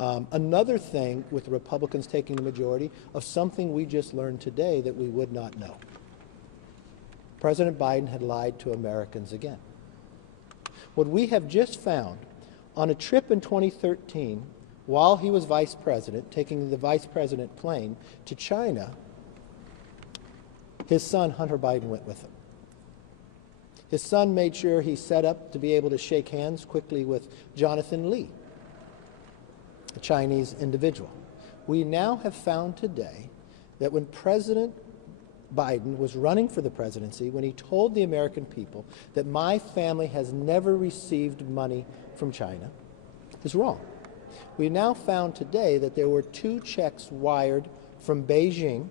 Another thing with the Republicans taking the majority of something we just learned today that we would not know. President Biden had lied to Americans again. What we have just found on a trip in 2013, while he was vice president, taking the vice president plane to China, his son, Hunter Biden, went with him. His son made sure he set up to be able to shake hands quickly with Jonathan Lee, a Chinese individual. We now have found today that when President Biden was running for the presidency, when he told the American people that my family has never received money from China, is wrong. We now found today that there were 2 checks wired from Beijing,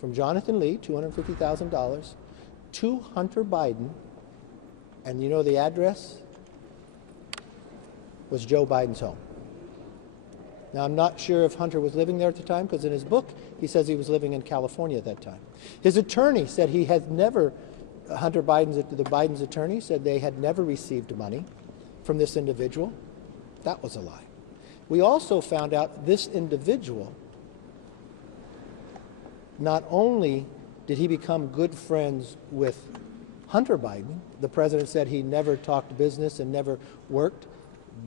from Jonathan Lee, $250,000, to Hunter Biden, and you know the address was Joe Biden's home. Now, I'm not sure if Hunter was living there at the time, because in his book, he says he was living in California at that time. His attorney said he had never, the Biden's attorney said they had never received money from this individual. That was a lie. We also found out this individual, not only did he become good friends with Hunter Biden, the president said he never talked business and never worked.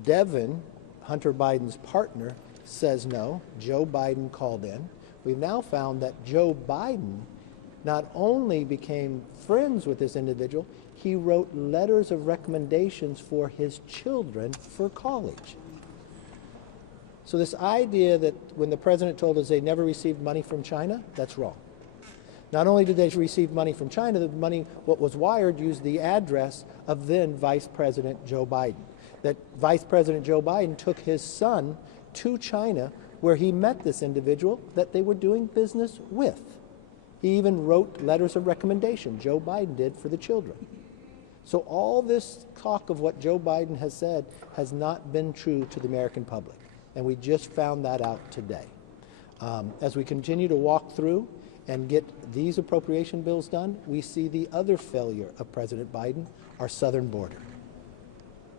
Devin, Hunter Biden's partner, says no. Joe Biden called in. We've now found that Joe Biden not only became friends with this individual, he wrote letters of recommendations for his children for college. So this idea that when the president told us they never received money from China, that's wrong. Not only did they receive money from China, the money, what was wired, used the address of then Vice President Joe Biden. That Vice President Joe Biden took his son to China, where he met this individual that they were doing business with. He even wrote letters of recommendation, Joe Biden did, for the children. So all this talk of what Joe Biden has said has not been true to the American public, and we just found that out today. As we continue to walk through and get these appropriation bills done, we see the other failure of President Biden, our southern border.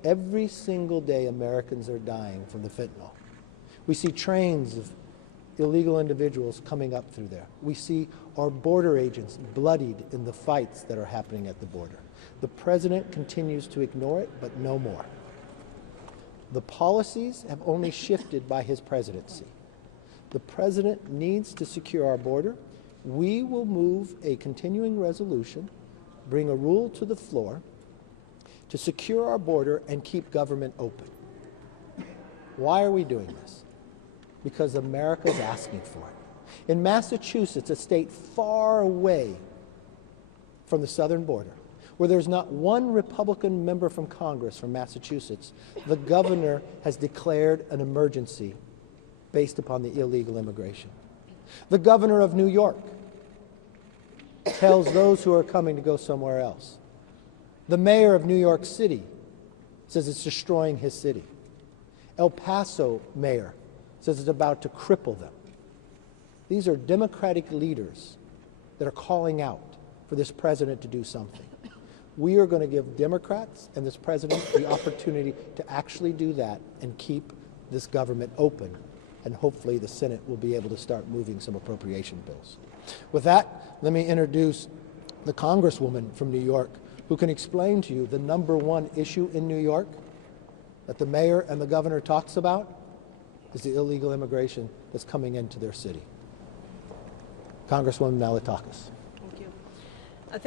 Every single day, Americans are dying from the fentanyl. We see trains of illegal individuals coming up through there. We see our border agents bloodied in the fights that are happening at the border. The president continues to ignore it, but no more. The policies have only shifted by his presidency. The president needs to secure our border. We will move a continuing resolution, bring a rule to the floor to secure our border and keep government open. Why are we doing this? Because America's asking for it. In Massachusetts, a state far away from the southern border, where there's not one Republican member from Congress from Massachusetts, the governor has declared an emergency based upon the illegal immigration. The governor of New York tells those who are coming to go somewhere else. The mayor of New York City says it's destroying his city. El Paso mayor says it's about to cripple them. These are Democratic leaders that are calling out for this president to do something. We are going to give Democrats and this president the opportunity to actually do that and keep this government open, and hopefully the Senate will be able to start moving some appropriation bills. With that, let me introduce the Congresswoman from New York, who can explain to you the #1 issue in New York that the mayor and the governor talks about is the illegal immigration that's coming into their city. Congresswoman Malliotakis. Thank you. Thank